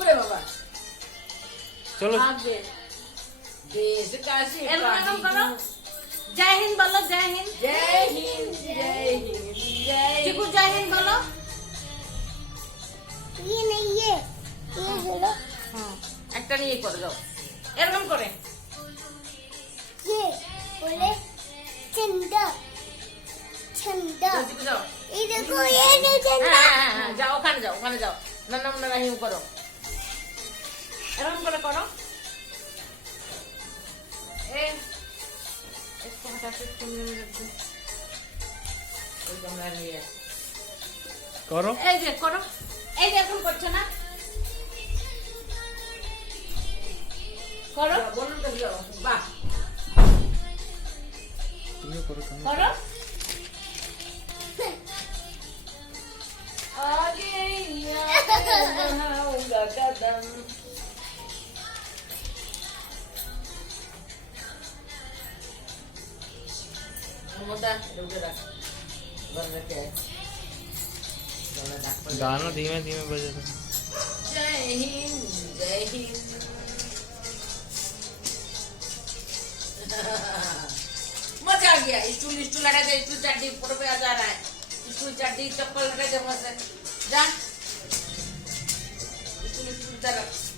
ওরে বাবা চলো आगे देश का एरकम करो सिपाही जय हिंद बोलो जय हिंद जय हिंद जय हिंद जय चिकू जय हिंद बोलो ये नहीं ये बोलो একটা নিয়ে করে দাও এরকম করে ये बोले चंदा चंदा চিকু যাও ये देखो ये नहीं चंदा হ্যাঁ যাও ওখানে যাও নাম রাহিম করো এরকম করে করো একটু হাতে তুমি রাখো ওই তোমরা নিয়ে করো এই যে করো এই যে এরকম করছো না করো বলুন তো যাও বাহ তুমিও করো তুমি করো आगे बढ़ाऊंगा कदम মমতা রুকে রাখ বন্ধ কে गाना धीमे धीमे बजे तो जय हिंद जय हिंद मजा आ गया स्टूल लगा दे स्टूल चड्डी ऊपर पे आ जा रहा है स्टूल चड्डी चप्पल लगा दे वहां से जा स्टूल तरफ